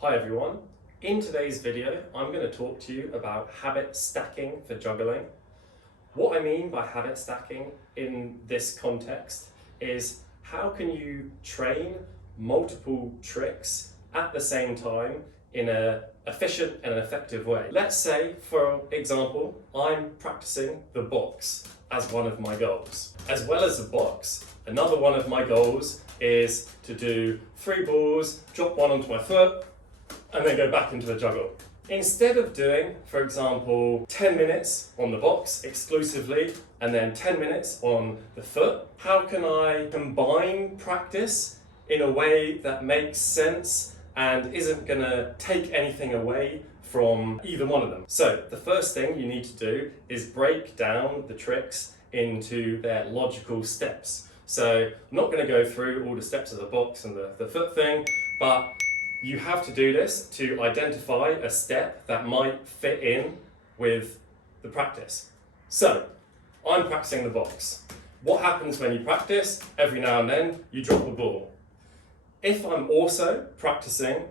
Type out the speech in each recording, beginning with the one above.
Hi everyone. In today's video, I'm going to talk to you about habit stacking for juggling. What I mean by habit stacking in this context is how can you train multiple tricks at the same time in an efficient and effective way. Let's say, for example, I'm practicing the box as one of my goals. As well as the box, another one of my goals is to do 3 balls, drop one onto my foot, and then go back into the juggle. Instead of doing, for example, 10 minutes on the box exclusively and then 10 minutes on the foot, how can I combine practice in a way that makes sense and isn't gonna take anything away from either one of them? So the first thing you need to do is break down the tricks into their logical steps. So I'm not gonna go through all the steps of the box and the foot thing, but you have to do this to identify a step that might fit in with the practice. So, I'm practicing the box. What happens when you practice? Every now and then, you drop a ball. If I'm also practicing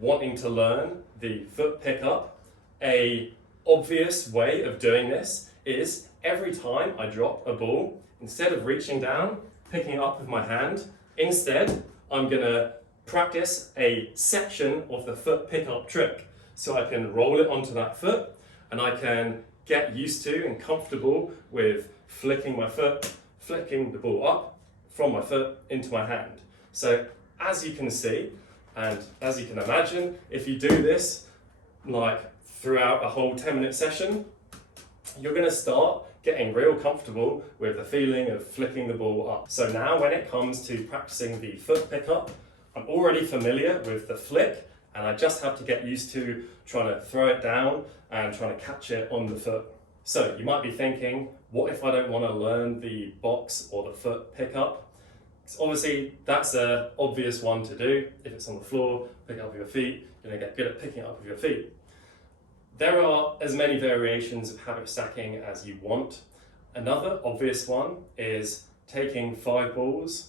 wanting to learn the foot pickup, an obvious way of doing this is every time I drop a ball, instead of reaching down, picking it up with my hand, instead, I'm gonna practice a section of the foot pickup trick. So I can roll it onto that foot and I can get used to and comfortable with flicking my foot, flicking the ball up from my foot into my hand. So as you can see, and as you can imagine, if you do this like throughout a whole 10-minute session, you're gonna start getting real comfortable with the feeling of flicking the ball up. So now when it comes to practicing the foot pickup, I'm already familiar with the flick and I just have to get used to trying to throw it down and trying to catch it on the foot. So you might be thinking, what if I don't want to learn the box or the foot pickup? Obviously that's an obvious one to do. If it's on the floor, pick it up with your feet, you're going to get good at picking it up with your feet. There are as many variations of habit stacking as you want. Another obvious one is taking 5 balls.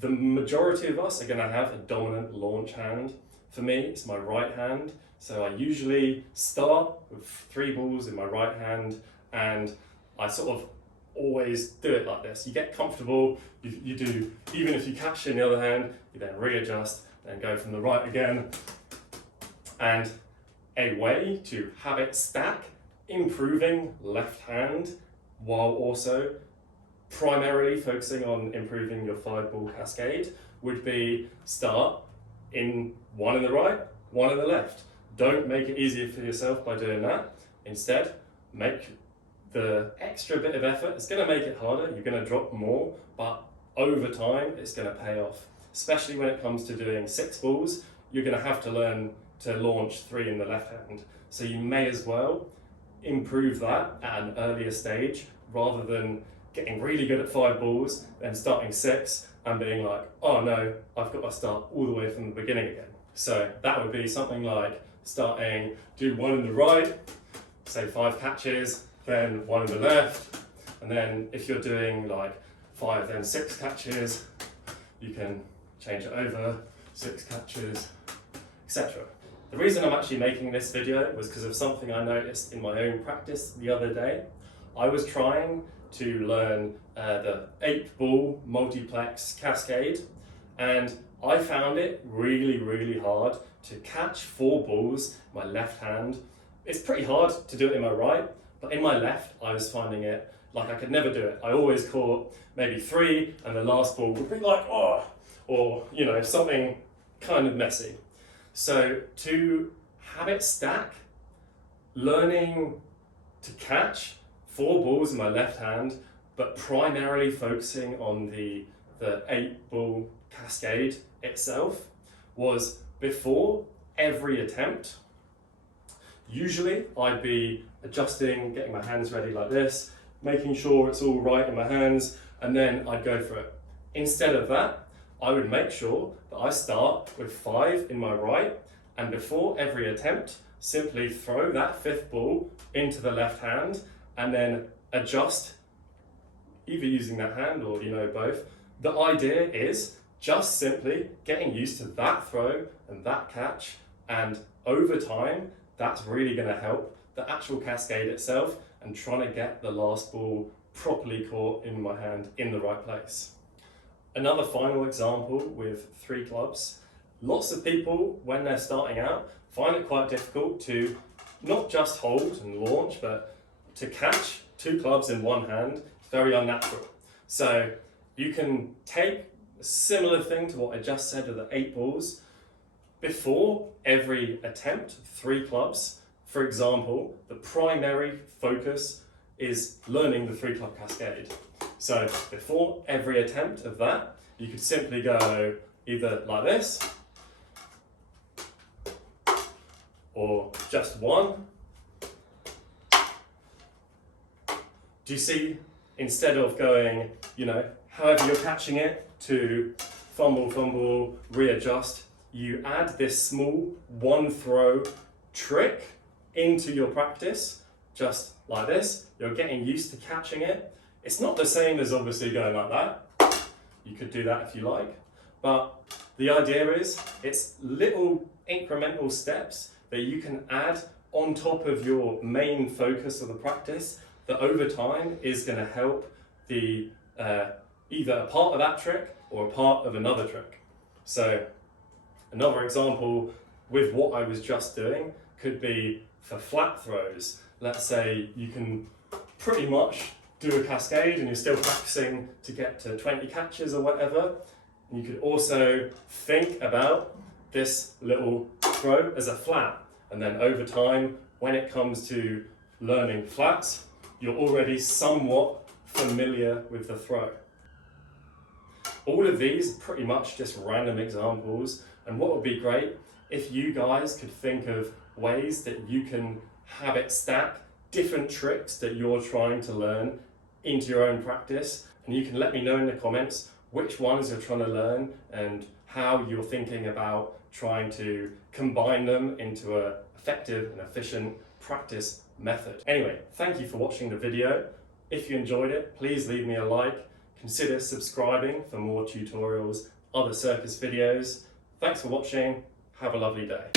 The majority of us are going to have a dominant launch hand. For me, it's my right hand. So I usually start with 3 balls in my right hand and I sort of always do it like this. You get comfortable, you do, even if you catch it in the other hand, you then readjust, then go from the right again. And a way to habit stack improving left hand while also primarily focusing on improving your 5-ball cascade would be start in one in the right, one in the left. Don't make it easier for yourself by doing that. Instead, make the extra bit of effort. It's going to make it harder. You're going to drop more, but over time, it's going to pay off. Especially when it comes to doing 6 balls, you're going to have to learn to launch 3 in the left hand. So you may as well improve that at an earlier stage rather than getting really good at 5 balls, then starting 6 and being like, oh no, I've got to start all the way from the beginning again. So that would be something like starting, do 1 in the right, say 5 catches, then 1 in the left, and then if you're doing like 5, then 6 catches, you can change it over, 6 catches, etc. The reason I'm actually making this video was because of something I noticed in my own practice the other day. I was trying to learn the 8-ball multiplex cascade, and I found it really hard to catch 4 balls in my left hand. It's pretty hard to do it in my right, but in my left I was finding it like I could never do it. I always caught maybe 3 and the last ball would be like, oh, or you know, something kind of messy. So to habit stack, learning to catch 4 balls in my left hand, but primarily focusing on the 8-ball cascade itself, was before every attempt. Usually I'd be adjusting, getting my hands ready like this, making sure it's all right in my hands, and then I'd go for it. Instead of that, I would make sure that I start with 5 in my right, and before every attempt, simply throw that 5th ball into the left hand, and then adjust, either using that hand or both. The idea is just simply getting used to that throw and that catch And over time, that's really going to help the actual cascade itself and trying to get the last ball properly caught in my hand in the right place. Another final example with 3 clubs. Lots of people, when they're starting out, find it quite difficult to not just hold and launch, but to catch 2 clubs in one hand. It's very unnatural. So you can take a similar thing to what I just said with the 8 balls. Before every attempt, 3 clubs, for example, the primary focus is learning the 3 club cascade. So before every attempt of that, you could simply go either like this, or just one. Do you see, instead of going, however you're catching it, to fumble, readjust, you add this small 1 throw trick into your practice, just like this. You're getting used to catching it. It's not the same as obviously going like that. You could do that if you like, but the idea is it's little incremental steps that you can add on top of your main focus of the practice that over time is going to help the either a part of that trick or a part of another trick. So another example with what I was just doing could be for flat throws. Let's say you can pretty much do a cascade and you're still practicing to get to 20 catches or whatever. And you could also think about this little throw as a flat. And then over time, when it comes to learning flats, you're already somewhat familiar with the throw. All of these are pretty much just random examples. And what would be great if you guys could think of ways that you can habit stack different tricks that you're trying to learn into your own practice. And you can let me know in the comments which ones you're trying to learn and how you're thinking about trying to combine them into an effective and efficient practice method. Anyway, thank you for watching the video. If you enjoyed it, please leave me a like. Consider subscribing for more tutorials, other circus videos. Thanks for watching. Have a lovely day.